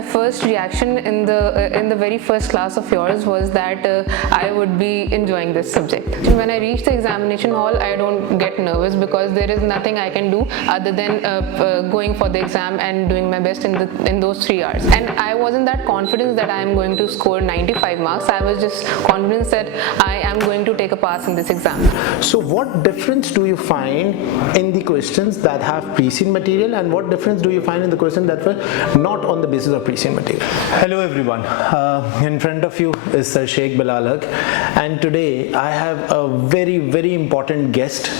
my first reaction in the very first class of yours was that I would be enjoying this subject. When I reach the examination hall, I don't get nervous because there is nothing I can do other than going for the exam and doing my best in those 3 hours. And I wasn't that confident that I am going to score 95 marks. I was just confident that I am going to take a pass in this exam. So what difference do you find in the questions that have pre-seen material, and what difference do you find in the questions that were not on the basis of pre-seen material? Hello everyone, in front of you is Sir Sheikh Bilalak, and today I have a very important guest.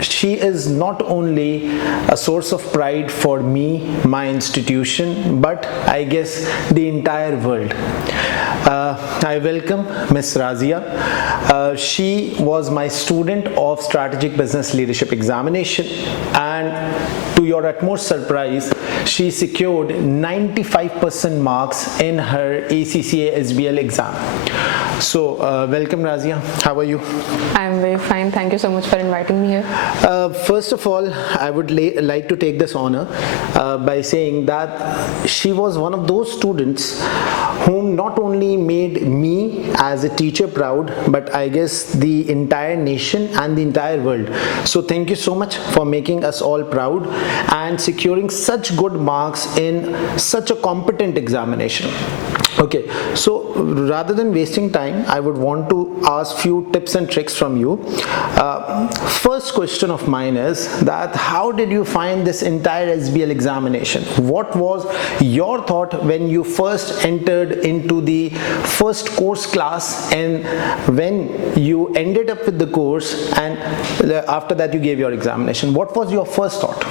She is not only a source of pride for me, my institution, but I guess the entire world. I welcome Miss Razia. She was my student of Strategic Business Leadership Examination, and to your utmost surprise, she secured 95% marks in her ACCA SBL exam. So welcome Razia, how are you? I'm very fine, thank you so much for inviting me here. First of all, I would like to take this honor by saying that she was one of those students whom not only made me as a teacher proud, but I guess the entire nation and the entire world. So thank you so much for making us all proud and securing such good marks in such a competent examination. Okay, so rather than wasting time, I would want to ask few tips and tricks from you. First question of mine is that how did you find this entire SBL examination? What was your thought when you first entered into the first course class, and when you ended up with the course, and after that you gave your examination? What was your first thought?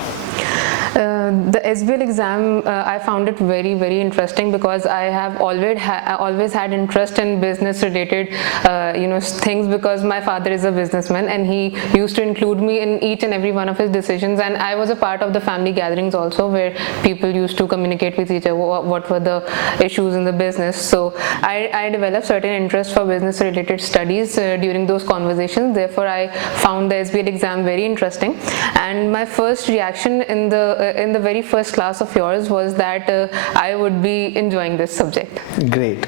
The SBL exam, I found it very interesting because I have always had interest in business related things, because my father is a businessman and he used to include me in each and every one of his decisions, and I was a part of the family gatherings also where people used to communicate with each other what were the issues in the business. So I developed certain interest for business related studies during those conversations. Therefore I found the SBL exam very interesting, and my first reaction in the very first class of yours was that I would be enjoying this subject. Great,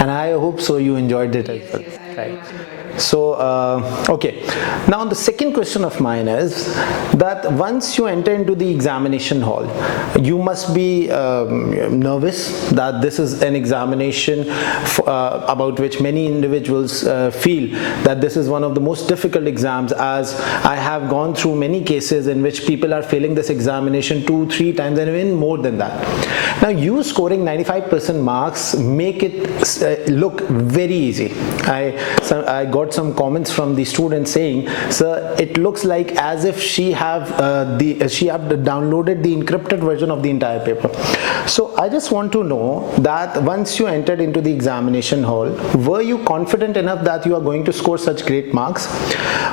and I hope so you enjoyed it. Yes, right. So okay, now the second question of mine is that once you enter into the examination hall, you must be nervous that this is an examination about which many individuals feel that this is one of the most difficult exams, as I have gone through many cases in which people are failing this examination 2-3 times and even more than that. Now you scoring 95% marks make it look very easy. I got some comments from the students saying, sir, it looks like as if she have downloaded the encrypted version of the entire paper. So I just want to know that once you entered into the examination hall, were you confident enough that you are going to score such great marks?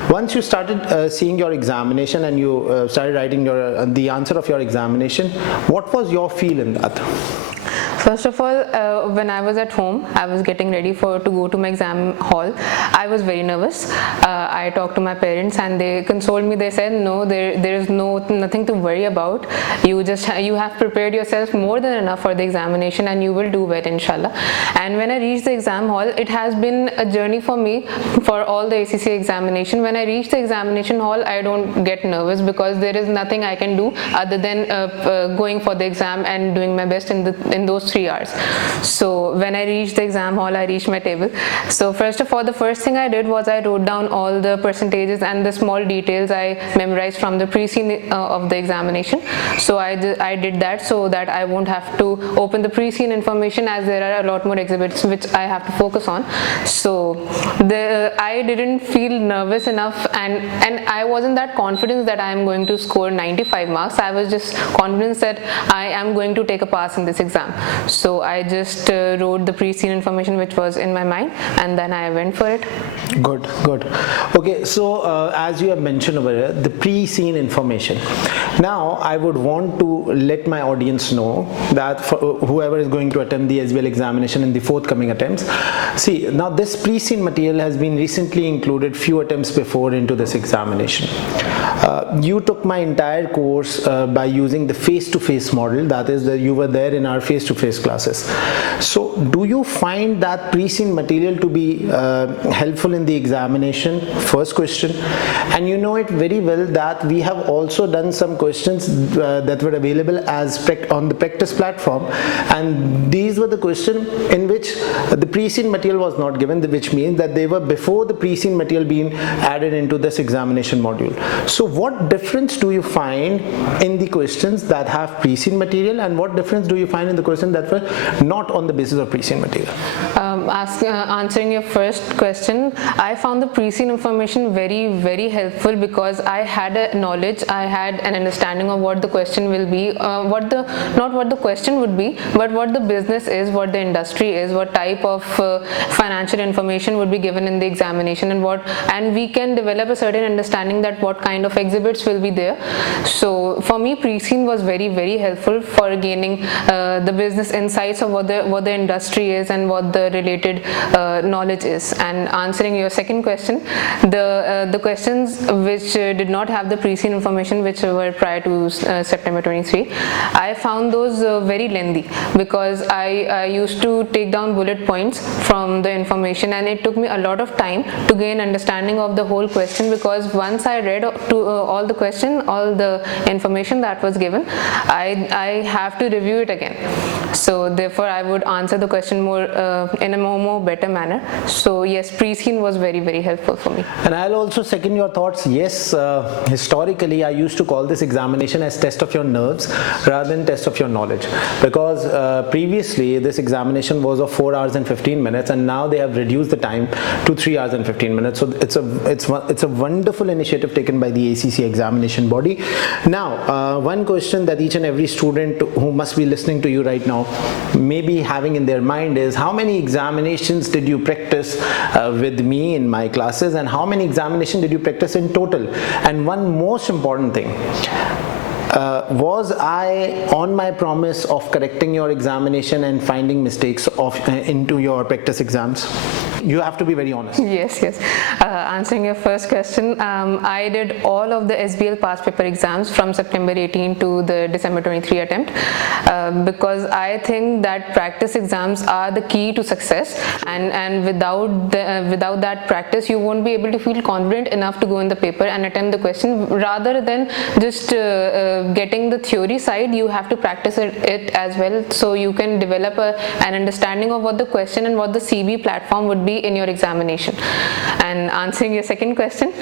Once you started seeing your examination and you started writing the answer of your examination, what was your feel in that? First of all, when I was at home, I was getting ready to go to my exam hall. I was very nervous. I talked to my parents and they consoled me. They said, no, there is nothing to worry about. You have prepared yourself more than enough for the examination and you will do well, inshallah. And when I reached the exam hall, it has been a journey for me for all the ACCA examination. When I reach the examination hall, I don't get nervous because there is nothing I can do other than going for the exam and doing my best in those 3 hours. So when I reached the exam hall, I reached my table. So first of all, the first thing I did was I wrote down all the percentages and the small details I memorized from the pre-scene of the examination. So I did that so that I won't have to open the pre-scene information, as there are a lot more exhibits which I have to focus on. So I didn't feel nervous enough, and I wasn't that confident that I am going to score 95 marks. I was just confident that I am going to take a pass in this exam. So I just wrote the pre-scene information which was in my mind, and then I went for it. Good. Okay, so as you have mentioned over here, the pre-scene information. Now, I would want to let my audience know that for whoever is going to attempt the SBL examination in the forthcoming attempts, see, now this pre-scene material has been recently included few attempts before into this examination. You took my entire course by using the face-to-face model, that is that you were there in our face-to-face classes. So do you find that pre-scene material to be helpful in the examination? First question. And you know it very well that we have also done some questions that were available as on the practice platform, and these were the questions in which the pre-scene material was not given, which means that they were before the pre-scene material being added into this examination module. So what difference do you find in the questions that have pre-scene material, and what difference do you find in the questions that were not on the basis of pre-scene material? Answering your first question, I found the pre-scene information very helpful because I had a knowledge, I had an understanding of what the question will be, not what the question would be, but what the business is, what the industry is, what type of financial information would be given in the examination, and we can develop a certain understanding that what kind of exhibits will be there. So for me, pre-scene was very helpful for gaining the business insights of what the industry is and what the related knowledge is. And answering your second question, the questions which did not have the pre-scene information, which were prior to September 23, I found those very lengthy because I used to take down bullet points from the information, and it took me a lot of time to gain understanding of the whole question, because once I read all the question, all the information that was given, I have to review it again. So therefore I would answer the question more in a more better manner. So yes, pre-scene was very helpful for me. And I'll also second your thoughts. Yes, historically I used to call this examination as test of your nerves rather than test of your knowledge, because previously this examination was of 4 hours and 15 minutes, and now they have reduced the time to 3 hours and 15 minutes. So it's a wonderful initiative taken by the ACC examination body. Now, one question that each and every student who must be listening to you right now may be having in their mind is, how many examinations did you practice with me in my classes, and how many examinations did you practice in total? And one most important thing, was I on my promise of correcting your examination and finding mistakes into your practice exams? You have to be very honest. Yes. Answering your first question, I did all of the SBL past paper exams from September 18 to the December 23 attempt, because I think that practice exams are the key to success, and without that practice, you won't be able to feel confident enough to go in the paper and attempt the question. Rather than just getting the theory side, you have to practice it as well, so you can develop an understanding of what the question and what the CB platform would be in your examination. And answering your second question,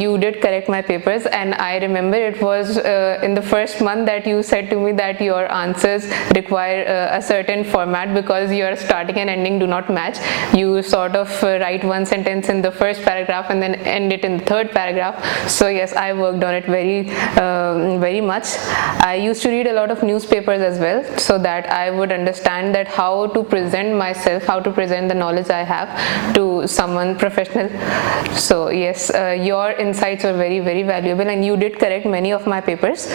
you did correct my papers, and I remember it was in the first month that you said to me that your answers require a certain format because your starting and ending do not match. You sort of write one sentence in the first paragraph and then end it in the third paragraph. So yes, I worked on it very much. I used to read a lot of newspapers as well, so that I would understand that how to present myself, how to present the knowledge I have to someone professional. So yes, your insights were very valuable, and you did correct many of my papers.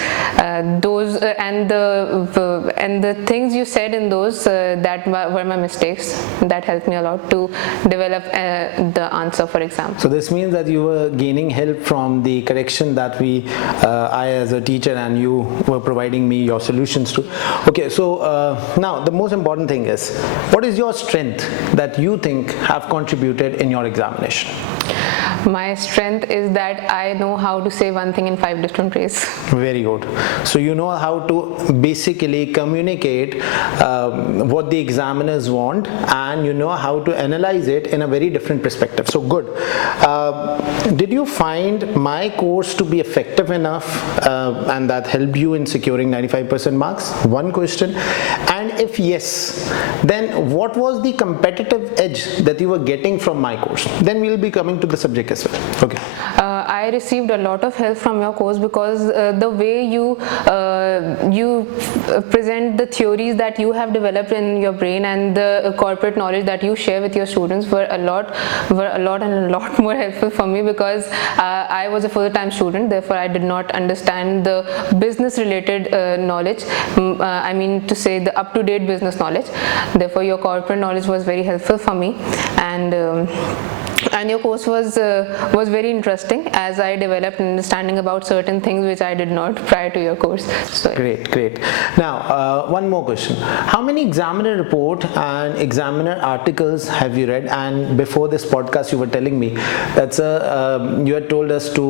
Those and the things you said in those that were my mistakes, that helped me a lot to develop the answer for exam. So this means that you were gaining help from the correction that I as a teacher and you were providing me your solutions to. Okay, so now the most important thing is, what is your strength that you think have contributed in your examination? My strength is that I know how to say one thing in 5 different ways. Very good. So you know how to basically communicate what the examiners want, and you know how to analyze it in a very different perspective. So good. Did you find my course to be effective enough and that helped you in securing 95% marks? One question. And if yes, then what was the competitive edge that you were getting from my course? Then we'll be coming to the subject as well. Okay. I I received a lot of help from your course, because the way you present the theories that you have developed in your brain and the corporate knowledge that you share with your students were a lot more helpful for me, because I was a full-time student, therefore I did not understand the business related knowledge, I mean to say the up-to-date business knowledge. Therefore your corporate knowledge was very helpful for me, and your course was very interesting, as I developed an understanding about certain things which I did not prior to your course. So Great. Now, one more question. How many examiner report and examiner articles have you read? And before this podcast, you were telling me that you had told us to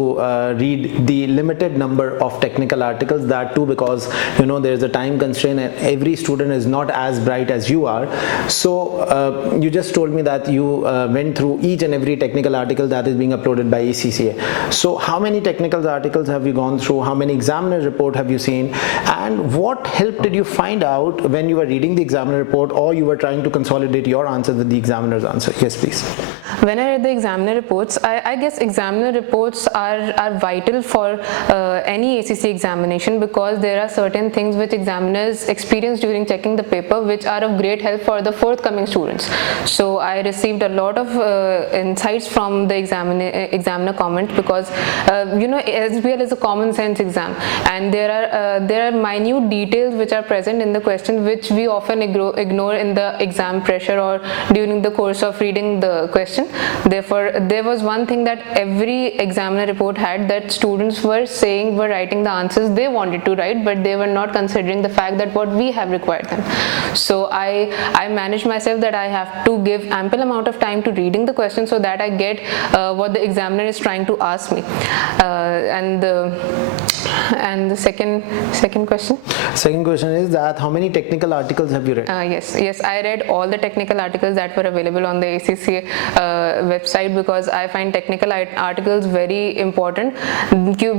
read the limited number of technical articles, that too because there is a time constraint and every student is not as bright as you are. So you just told me that you went through each and every technical article that is being uploaded by ACCA. So how many technical articles have you gone through? How many examiner report have you seen? And what help did you find out when you were reading the examiner report, or you were trying to consolidate your answer with the examiner's answer? Yes, please. When I read the examiner reports, I guess examiner reports are vital for any ACC examination, because there are certain things which examiners experience during checking the paper which are of great help for the forthcoming students. So I received a lot of insights from the examiner comment, because SBL is a common sense exam, and there are minute details which are present in the question which we often ignore in the exam pressure or during the course of reading the question. Therefore there was one thing that every examiner report had, that students were writing the answers they wanted to write, but they were not considering the fact that what we have required them. So I managed myself that I have to give ample amount of time to reading the question, so that I get what the examiner is trying to ask me. And the second question? Second question is that how many technical articles have you read? Yes, I read all the technical articles that were available on the ACCA website, because I find technical articles very important,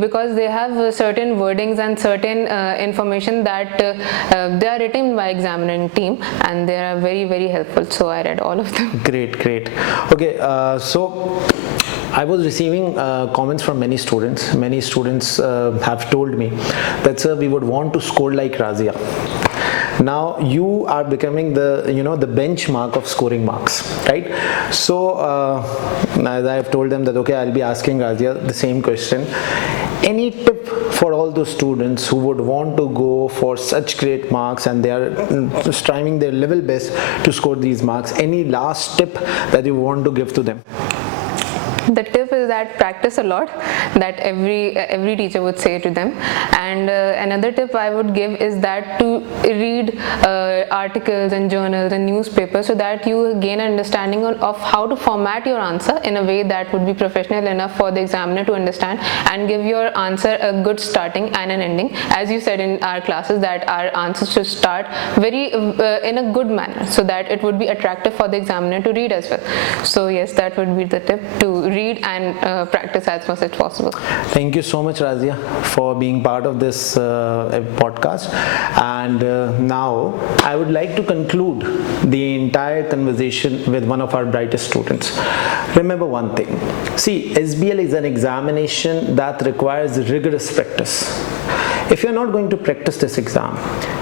because they have certain wordings and certain information that they are written by examining team, and they are very, very helpful. So I read all of them. Great. Okay, so I was receiving comments from many students. Many students have told me that, sir, we would want to score like Razia. Now you are becoming the the benchmark of scoring marks, right? So as I have told them that okay, I'll be asking Razia the same question. Any tip for all those students who would want to go for such great marks and they are striving their level best to score these marks? Any last tip that you want to give to them? The tip is that practice a lot, that every teacher would say to them. And another tip I would give is that to read articles and journals and newspapers, so that you gain an understanding of how to format your answer in a way that would be professional enough for the examiner to understand, and give your answer a good starting and an ending. As you said in our classes, that our answers should start very in a good manner, so that it would be attractive for the examiner to read as well. So yes, that would be the tip, to read and practice as much as possible. Thank you so much, Razia, for being part of this podcast. And now I would like to conclude the entire conversation with one of our brightest students. Remember one thing. See, SBL is an examination that requires rigorous practice. If you're not going to practice this exam,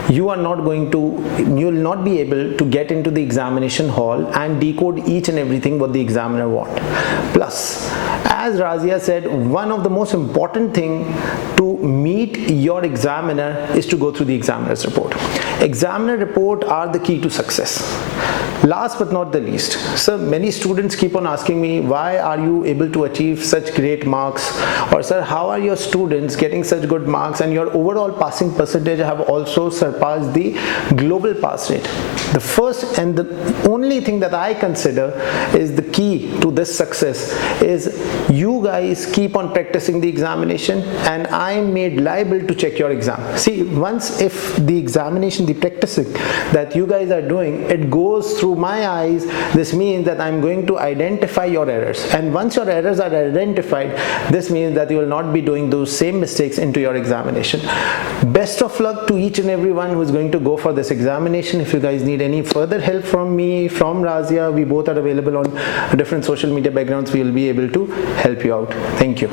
you will not be able to get into the examination hall and decode each and everything what the examiner wants. Plus, as Razia said, one of the most important thing to meet your examiner is to go through the examiner's report. Examiner report are the key to success. Last but not the least, sir, many students keep on asking me, why are you able to achieve such great marks? Or sir, how are your students getting such good marks, and your overall passing percentage have also surpassed the global pass rate? The first and the only thing that I consider is the key to this success is you guys keep on practicing the examination, and I am made liable to check your exam. See, once if the examination, the practicing that you guys are doing, it goes through my eyes, this means that I'm going to identify your errors, and once your errors are identified, this means that you will not be doing those same mistakes into your examination. Best of luck to each and everyone who is going to go for this examination. If you guys need any further help from me, from Razia, we both are available on different social media backgrounds. We will be able to help you out. Thank you.